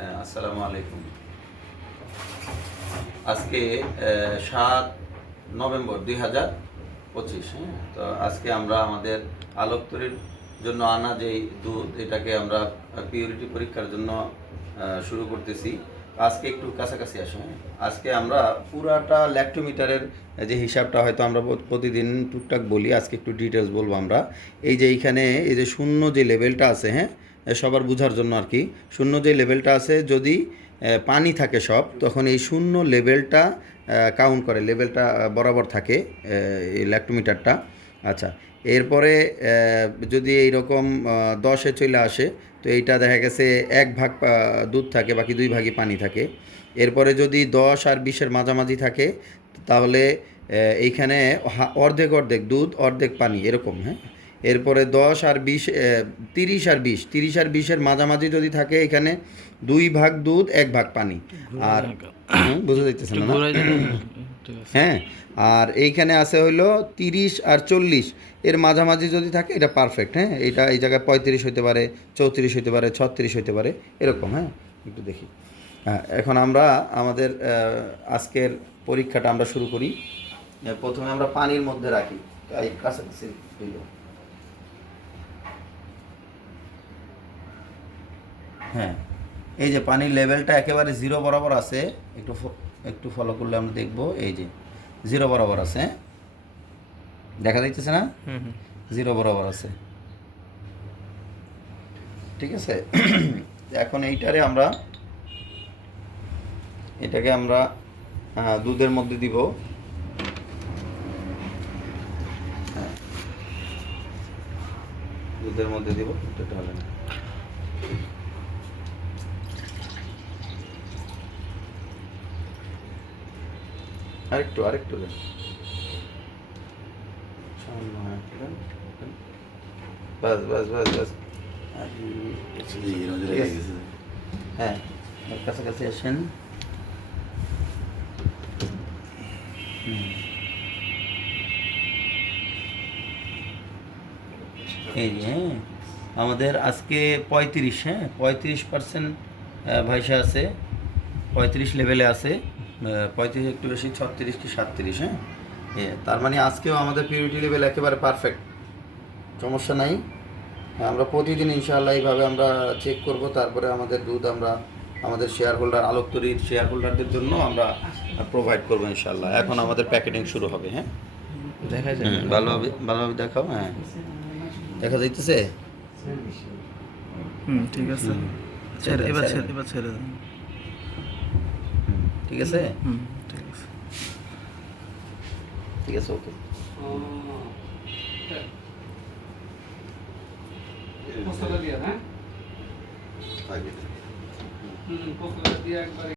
হ্যাঁ আসসালামু আলাইকুম। আজকে সাত নভেম্বর দুই হাজার পঁচিশ হ্যাঁ? তো আজকে আমরা আমাদের আলোক জন্য আনা যেই দুধ, এটাকে আমরা পিউরিটি পরীক্ষার জন্য শুরু করতেছি। আজকে একটু কাছাকাছি আসো হ্যাঁ? আজকে আমরা পুরাটা ল্যাক্টোমিটারের যে হিসাবটা হয়তো আমরা প্রতিদিন টুকটাক বলি, আজকে একটু ডিটেলস বলব আমরা। এই যে এইখানে, এই যে শূন্য যে লেভেলটা আছে হ্যাঁ? সবার বোঝার জন্য আর কি। শূন্য যে লেভেলটা আছে, যদি পানি থাকে সব, তখন এই শূন্য লেভেলটা কাউন্ট করে, লেভেলটা বরাবর থাকে এই ল্যাক্টোমিটারটা। আচ্ছা এরপরে যদি এইরকম দশে চলে আসে, তো এইটা দেখা গেছে এক ভাগ দুধ থাকে, বাকি দুই ভাগই পানি থাকে। এরপরে যদি দশ আর বিশের মাঝামাঝি থাকে, তাহলে এইখানে অর্ধেক অর্ধেক দুধ, অর্ধেক পানি, এরকম হ্যাঁ? এরপরে দশ আর বিশ তিরিশ আর বিশ। তিরিশ আর বিশের মাঝামাঝি যদি থাকে এখানে দুই ভাগ দুধ এক ভাগ পানি। আর বুঝা যাইতেছে না? হ্যাঁ আর এইখানে আছে হইল তিরিশ আর চল্লিশ। এর মাঝামাঝি যদি থাকে এটা পারফেক্ট হ্যাঁ? এটা এই জায়গায় পঁয়ত্রিশ হতে পারে চৌত্রিশ হতে পারে ছত্রিশ হতে পারে এরকম হ্যাঁ? একটু দেখি। হ্যাঁ এখন আমরা আমাদের আজকের পরীক্ষাটা আমরা শুরু করি। প্রথমে আমরা পানির মধ্যে রাখি। এই কাছাকাছি হ্যাঁ। এই যে পানির লেভেলটা একেবারে জিরো বরাবর আছে একটু একটু ফলো করলে আমরা দেখব এই যে জিরো বরাবর আছে হ্যাঁ? দেখা যাইতেছে না? জিরো বরাবর আছে। ঠিক আছে? এখন এইটারে আমরা এটাকে আমরা দুধের মধ্যে দিব। হ্যাঁ। দুধের মধ্যে দিব এটা হলে না। আরেকটু আরেকটু দেন। বাস বাস বাস বাস। হ্যাঁ কাছাকাছি আসেন। এই যে হ্যাঁ আমাদের আজকে পঁয়ত্রিশ হ্যাঁ? পঁয়ত্রিশ পার্সেন্ট ভাইসা আছে পঁয়ত্রিশ লেভেলে আছে। পঁয়ত্রিশ একটু বেশি ছত্রিশ কি সাতত্রিশ হ্যাঁ? তার মানে আজকেও আমাদের পিউরিটি লেভেল একেবারে পারফেক্ট সমস্যা নাই। আমরা প্রতিদিন ইনশাআল্লাহ এইভাবে আমরা চেক করব তারপরে আমাদের দুধ আমরা আমাদের শেয়ার হোল্ডার আলোক তৈরির শেয়ার হোল্ডারদের জন্য আমরা প্রোভাইড করব ইনশাআল্লাহ। এখন আমাদের প্যাকেটিং শুরু হবে হ্যাঁ? দেখা যায় ভালোভাবে ভালোভাবে দেখাও হ্যাঁ। দেখা যাইতেছে? হুম ঠিক আছে। এবার ছেড়ে। এবার ছেড়ে ঠিক আছে ঠিক আছে ঠিক আছে ওকে পোস্তটা দিয়া হ্যাঁ হুম দিয়া একবার